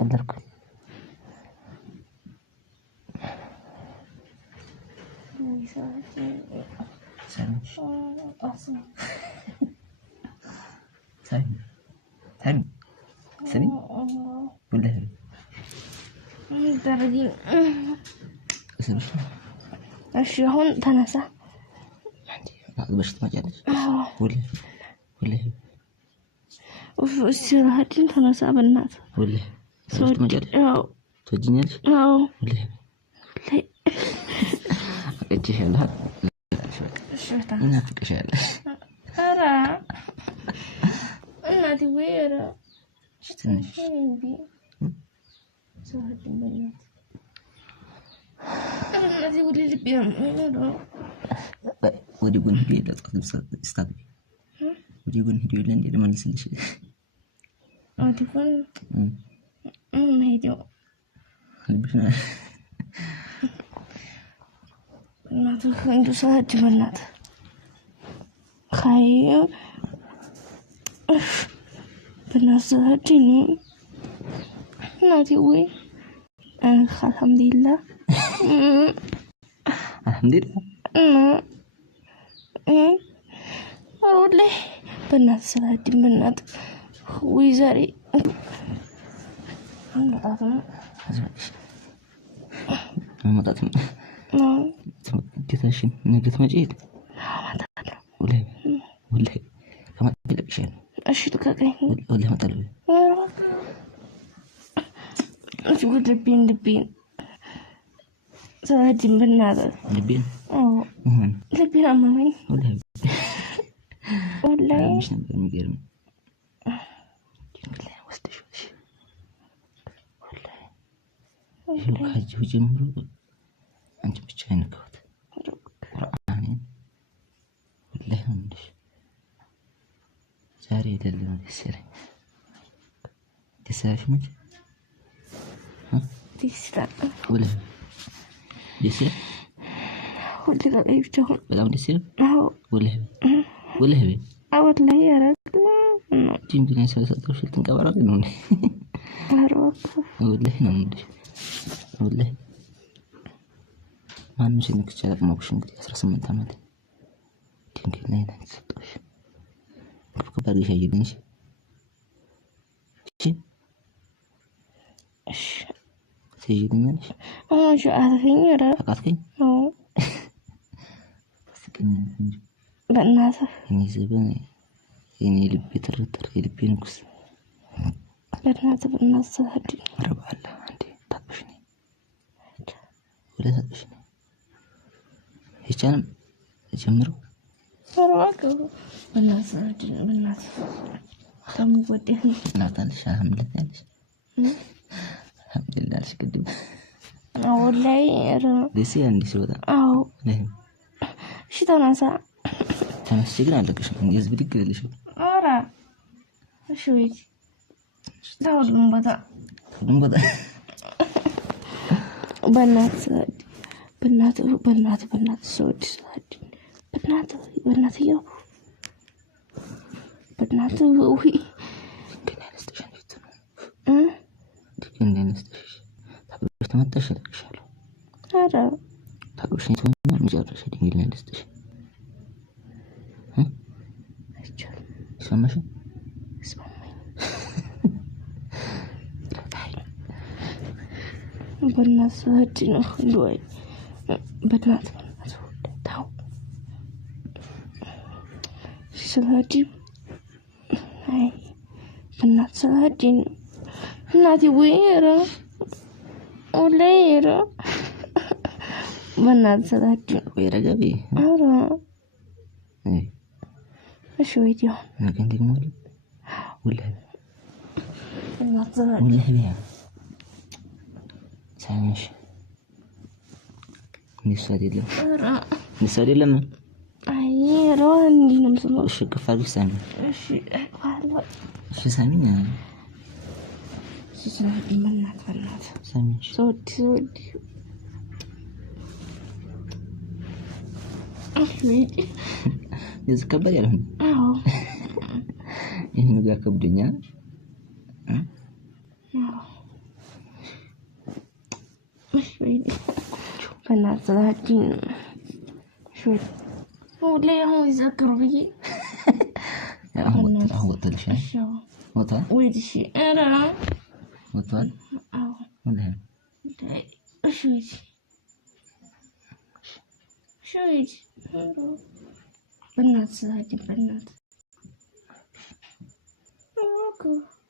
قدرك سامي سامي ولا درجين اسمش أشي هون تنسى باش تمجالش ولا وفي السيارة تنسى بالناس ولا باش تمجالش تجينيش ولا انت شالها شفتها انا فيك شالها أرى أنا دويرة شتنش سهل البنات أنا دي ولي اللي بيهم ودي يقول هدي لا تقدم استاذ ودي يقول هدي ولا ندير ما نسلش ودي يقول هدي بشنا ما تخون دوسات بنات خايف بنات هاتيني نادي وي الحمد لله الحمد لله والله بنات سلاتي بنات ويزاري مطاتم كثاشين نقدر مجيد ولا كما تقول شيء أشيد كاكين ولا ما طلبي تقول لبين سلاتي بنات لبين لبين أمامي ولا مش نقدر مقرم والله واستشوش والله حاج وجمرو أنت بتشينك قرآن والله همش زاري يدلون تسير في مجد تسير ولا تسير ولا غير جهل ولا تسير ولا هبي أود لا يا رجل يمكن يسوي سطر شو تنقبر على والله ما نمشي انك تشارك موكشن كده 18 عمد يمكن لا ينسطوش كيف باقي شيء يدنش ايش سيجدنيش شو عارفين يا فقطكي بس كنا نجي بالناس يعني زباني يعني لبي ترتر لبي نقص بالناس هدي رب الله عندي تطبشني ولا تطبشني هيك أنا أجمره أروحك بالناس هدي بالناس كم وديني لا تعلش الحمد لله الحمد لله شكرا والله يا ديسي عندي سودا أو ليه شو تنسى أنا سجنا لك شو من يزبط كذا شو أرى شوي داول بدأ بنات سود بنات يابو بنات وهي كنا نستشن في التنو كنا نستشن طب تمتش لك شالو أرى طب وش نسوي مجرد شيء كنا نستشن اسمع ماشي اسمع بنات هدي نخلوي بنات تاو سلهدي هاي بنات سلهدي نادي ويرا وليرا بنات سلهدي ويرا جابي أرى ايه ايش ويديو انا كنت مولد ولا بنات سلهدي ولا هبيها سامش نساري لما أي روان دي نمسمو وش كفار سامي ايش والله وش سامي يعني سلهدي بنات سامي صوت أحمد يزكبر يا لهم أو إنه جاكب دنيا مش بعيد بنات صلاحين شوي هو ليه هو يذكر بي هو طل شيء وطل ويدي شيء أنا وطل ولا شوي بنات صلاحين بنات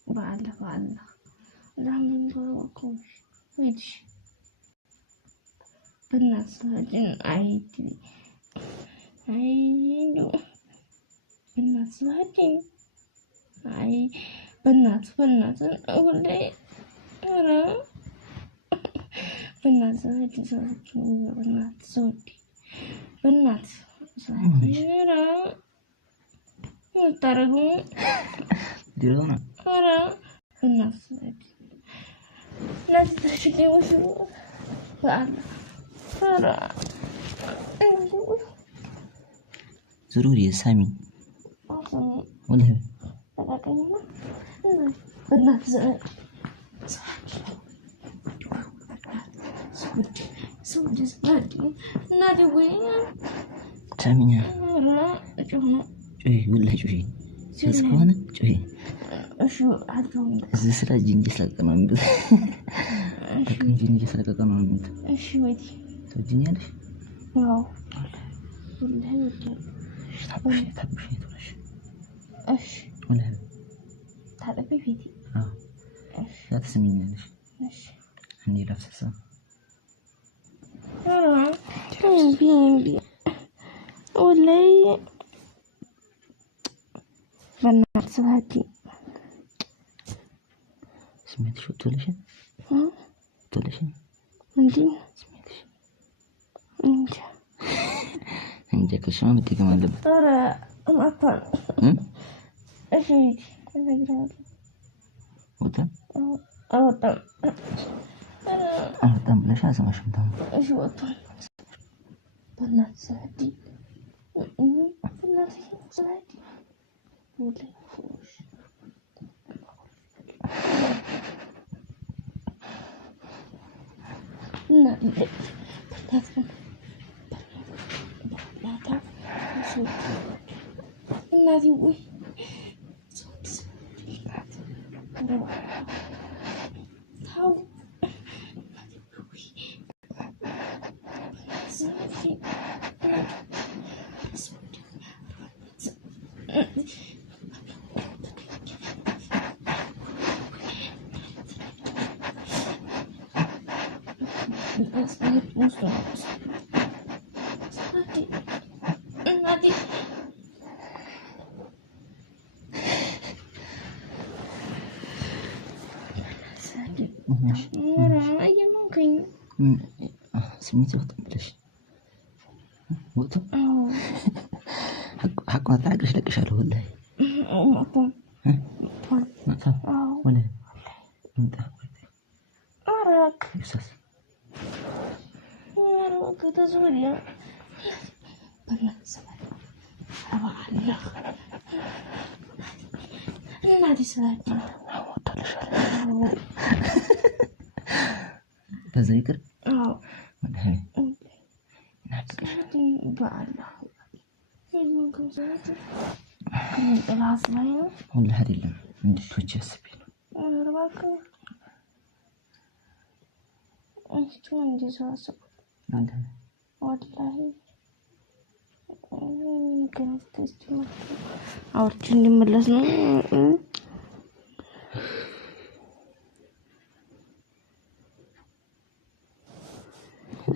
بعد لهم بروكوش ويدش بنات صلاحين عيدي بنات صلاحين بنات أقول لي أنا بنات صلاحين بنات صوتي بنات صلاحين أنا مترجم ديرونا أنا بنات صلاحين ناس تشتكي وشو بعد أنا ضروري سامي أصلا ولا لكن بنات صوتي صلاحين نادي وين سامي لا شوفنا شوي ولا شوي سكونا شوي شو عدهم زسلا جنجس لك كمان بس لكن جنجس لك كمان بس شو ودي توديني ليش واو ولا هي تحب شيء تولش ايش ولا هذا هذا بيفيدي ايش لا تسميني ليش ايش عندي نفس السنة بي ولا بنات صلاحين سمعت شو تولش تولش عندي انت كشلون بدي كمان لب ترى مقطع ايش هيك انا وطن اوطن وطن ليش لازم اشوف دم ايش وطن بنات صلاحين بنات صلاحين ولا فوش لا النادي وي هاو النادي ماشي أي ممكن سميتي وطن بلاش وطن حق ما تعقش لك شالو ولا مطن مطن ولا انت أراك يسس أراك تزوريا بنات صلاحين أبا الله النادي صلاحين تذكر ولا هي صلاحين بعد ممكن صلاحين كم طلع صلاحين ولا هذه اللي عندي توجه سبيل أراك إيش عندي ساسو عندها والله كانت تستمر أورجيني ملسنا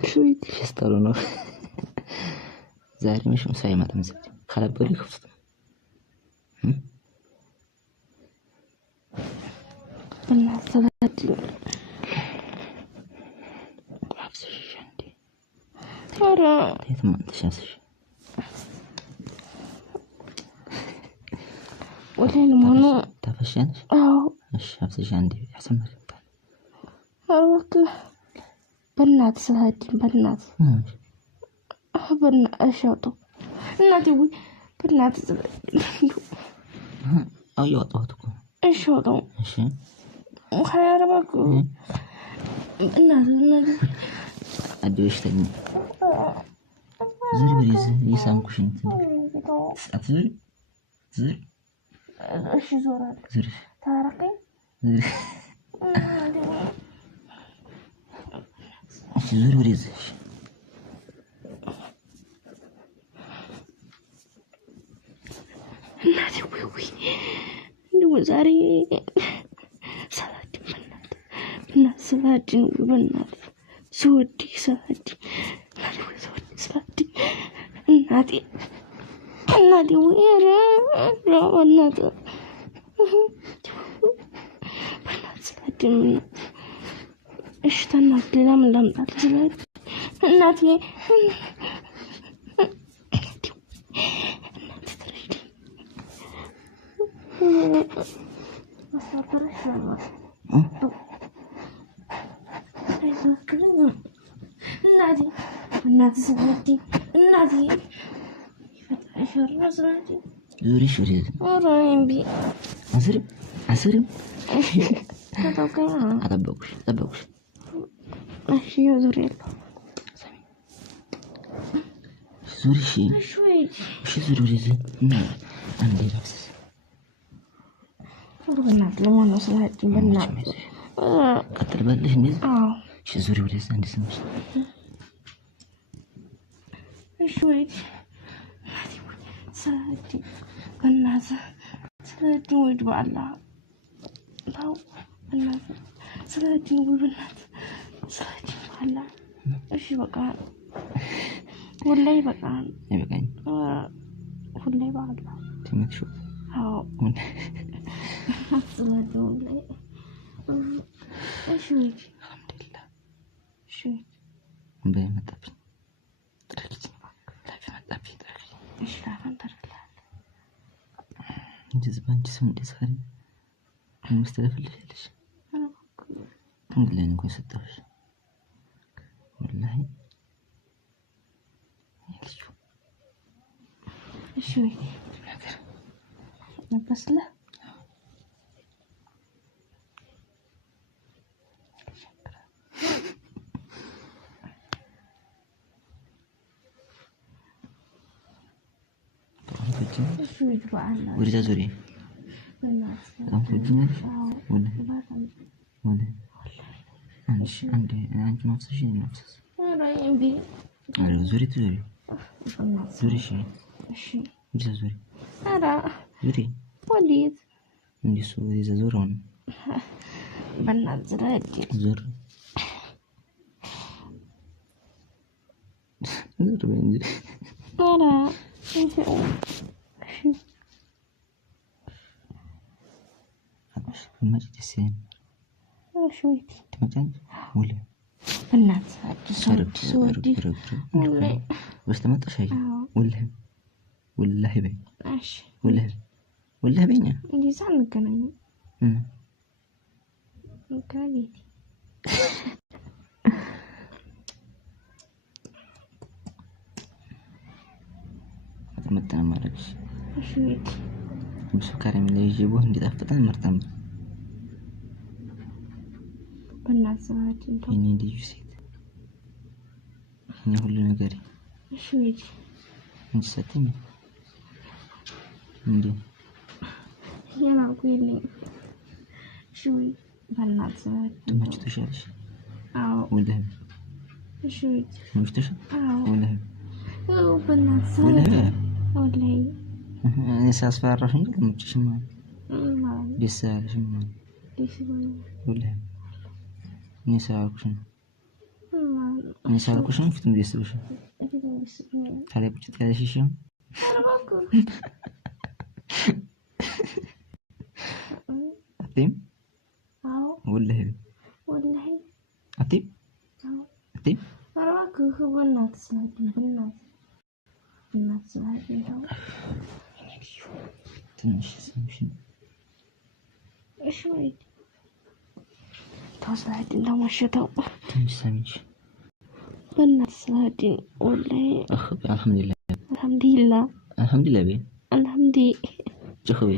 شوي تشسترونه زاري مش مسايمة تمسك خلاب بالي خفت بنات صلاحين حفظ الشيء عندي ترى ثم انت شمس ولا المهنو تفشينش مش حفظ الشيء عندي أحسن ما كنت أراك بنات صلاحين بنات بنات أشاطو النادي وي بنات صلاحين أو يوطوه تكون ايش هذا؟ እሺ خير باكو እናት አዲሽ ተኝ ዝር ብሪዝ ይሳምኩሽ እንትን አትዝር ዝር እሺ ዞራል ዝር ታረቀኝ እሺ ዝር ብሪዝ እናቴ ወይ እንደው ዛሬ ሰላድን በእናት ስወድ ሰላድ ሰላድ እናቴ ወይራ እናት በእናት ሰላድን እሺ ተናት ሌላ ምን ላምጣት ሰላድ እናቴ እናቴ ሰላዲ እናቴ ይፈጣ ሰላዲ ዙሪ ሹሪ ኦራይምቢ አስርም ተጠብቀኝ ጠበቁሽ እሺ ዙሪ ያለው ዙሪ እሺ ዙሪ ወደዚ እና አንዴ ራስ በእናት ለማን ሰላዲ በእናት ቀጥል በልሽ እንዴ አዎ እሺ ዙሪ ወደዚ አንዴ ስምሽ እሺ ወይ ሰላዲ በእናት ሰላዲ ወይ በአላ ታው በእናት ሰላዲ ወይ በእናት ሰላዲ በአላ እሺ በቃ ወላሂ በቃ ይበቃኝ ወላሂ በአላ ትምትሹ አዎ ሰላዲ ወላሂ እሺ ወይ አልሐምዱሊላህ እሺ በመጣብኝ ጥረልኝ ለመጣብኝ ጥረልኝ እሺ ታፈንተርላል እንጂ ዝባንቺ ስም እንደዛሬ ምስተለፈልሽ እንግዲህ እንኳን ሰጣሽ ወላሂ ይልሹ እሺ ወይ ነገር ነበር እሺ ይባላል ወደዛ ዙሪ በእናት አሁን ትጅነሽ ወለ ወላሂ አንዴ አንቺ ማፍሰሽ ነፍስስ ኦራይም ቢ አረ ዙሪ በእናት ዙሪ እሺ ወደዛ ዙሪ አራ ዙሪ ወዴት እንዲሱ ወደዛ ዙሪውን በእናት ዝራዲ ዙር ዙር በእንጂ አራ እሺ ማጭ ደሴን እሺ ትመጫለሽ ወለ በእናት ሰወዲ ወላሂ በስተመጣሽ አይ ወላሂ በይ እሺ ወላሂ በይኛ እንደዛ እንገናኝ ከቤት መጣና ማረግሽ እሺ በሱካር የሚለይጅቦ እንዲጣፍጣን መርጠም በእናት ሰዓት እኔ ልጅ ሴት እኔ ሁሉ ነገር እሺ እንጂ ሰጥኝ እንዴ የናቁኝ እሺ በእናት ሰዓት ተመችቶሻልሽ አዎ ወላሂ እሺ ተመችቶሻል አዎ ወላሂ በእናት ሰዓት ወላሂ እኔ ሳስፈራራሽ እንጂ ለምጭሽማ ደስ ያለሽማ ወላሂ እኔ ሳልኩሽ ነው ፊትም ደስ ብሎሻል ታዲያ ቁጭት ያለሽ አትይም ወላሂ አትይም በእናት ሰዓት በእናት ሰዓት ትንሽ ሰምሽን እሺ ወይ ተወሰድ እንደማሸተው ትንሽ ሰምሽ በእናት ሰዓት ወላሂ አልሐምዱሊላህ አልሐምዱሊላህ አልሐምዱሊላህ አልሐምዱሊላህ ጭኸው